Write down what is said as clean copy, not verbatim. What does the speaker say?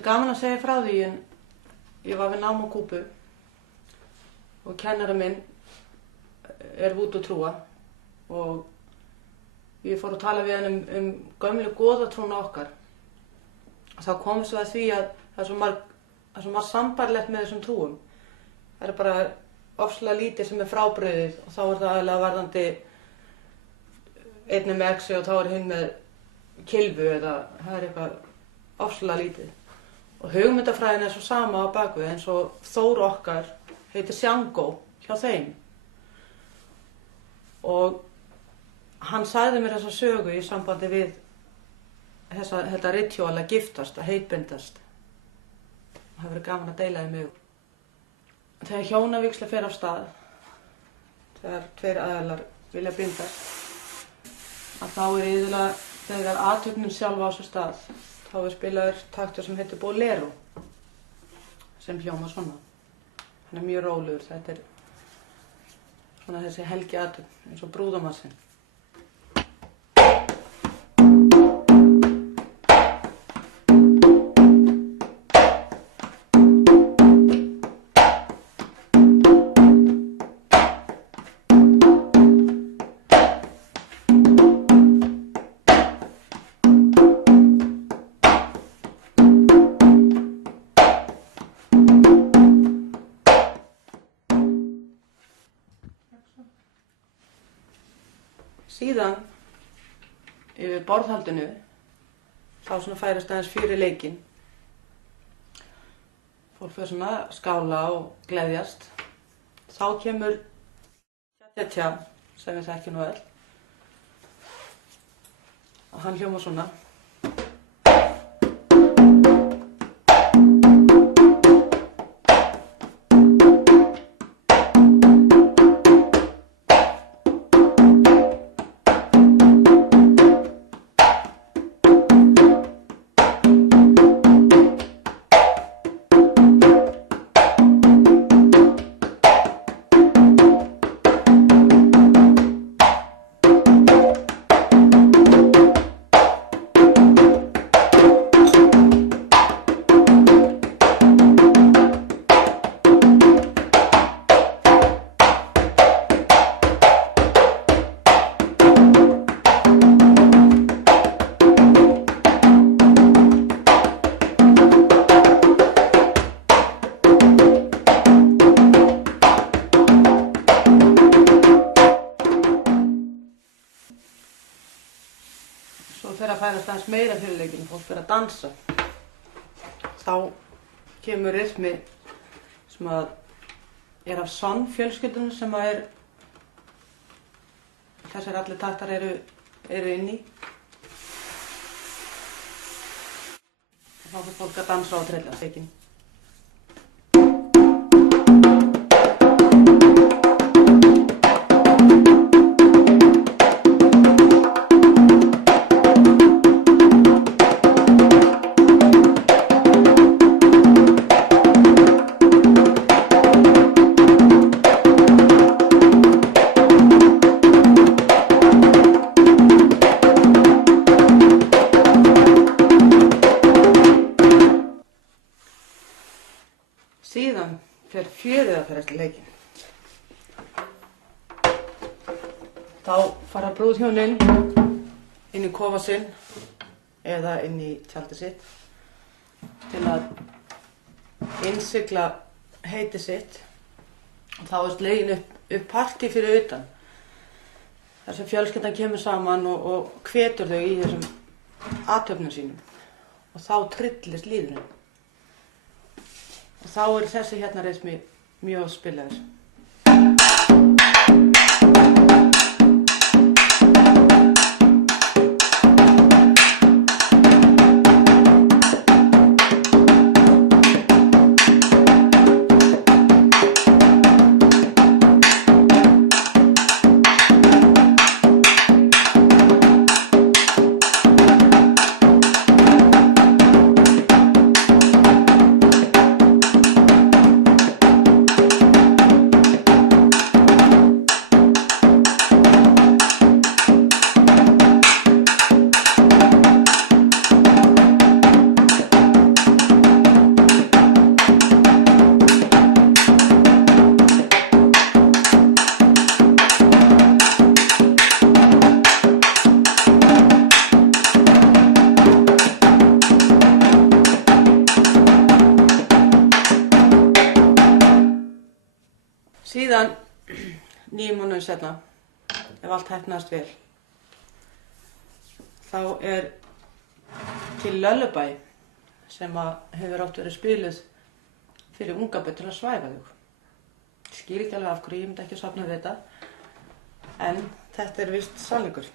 svolítið gaman að segja frá því en ég var við nám á Kúbu og kennari minn vúdútrúa og ég fór að tala við hann um gömlu goðatrúna okkar. Þá komst við að því að það er svo margt sambærilegt með þessum trúum. Það bara ofsalega lítið sem frábrugðið og þá það aðallega varðandi einni með exi og þá hinn með kylfu eða það eitthvað ofsalega lítið. Og hugmyndafræðin svo sama á bakvið eins og Þór okkar heitir Sjangó hjá þeim. Og hann sagði mér þessa sögu í sambandi við þetta ritual að giftast, að heitbindast. Það hefur verið gaman að deila því mig. Þegar hjónavígsla fer af stað, þegar tveir aðilar vilja bindast, að þá iðulega þegar athöfnin sjálf á sér stað, þá spilaður taktur sem heitir bolero, sem hljómar svona. Hann mjög rólegur, þetta svona þessi helgi athöfn, eins og brúðarmarsinn. Síðan yfir borðhaldinu þá svona færast aðeins fyrir leikinn. Fólk fyrir svona skála og gleðjast. Þá kemur tja-tja-tja sem við þekkjum nú öll. Og hann hljómar svona. Svo fer að færast aðeins meira fyrir leikinn, fólk fer að dansa. Þá kemur rytmi sem af Son fjölskyldunum sem þessir allir taktar eru inn í. Þá fer fólk að dansa og trilla leikinn. Síðan fer fjörið að ferast í leikinn. Þá fara brúðhjónin inn í kofa sinn eða inn í tjaldið sitt til að innsigla heiti sitt. Og þá slegin upp partí fyrir utan. Þar sem fjölskyldan kemur saman og hvetur þau í þessum athöfnum sínum. Og þá tryllist líðurinn. Og þá þessi hérna rytmi mjög spilaður. 9 mánuðum seinna, ef allt heppnaðist vel, þá er til lullaby sem hefur oft verið spiluð fyrir unga börn til að svæfa þau. Skil ekki alveg af hverju, ég myndi ekki sofna við þetta, en þetta er víst sannleikur.